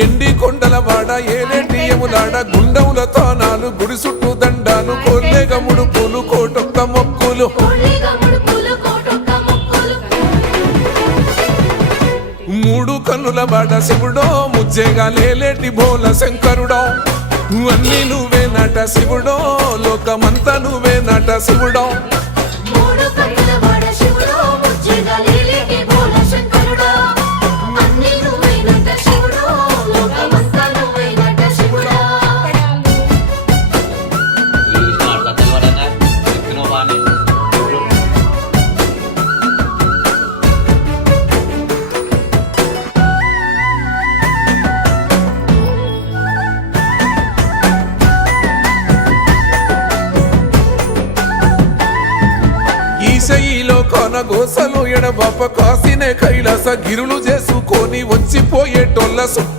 ఎండి కొండల వాడ ఏలేటి యములాడ గుండముల తానాలు గుడి చుట్టూ దండాలు కోల్లేగ ముడుపులు కోటొక్క మొక్కులు మూడు కన్నుల వాడ శివుడో ముజ్జేగా లేలేటి బోల శంకరుడో అన్ని నువ్వే నట శివుడో లోకమంతా నువ్వే నట శివుడో ఈశయిలో కొనగోసలు ఎడబాప కాసినే కైలాస గిరులు చేసుకొని వచ్చిపోయేటోళ్ళ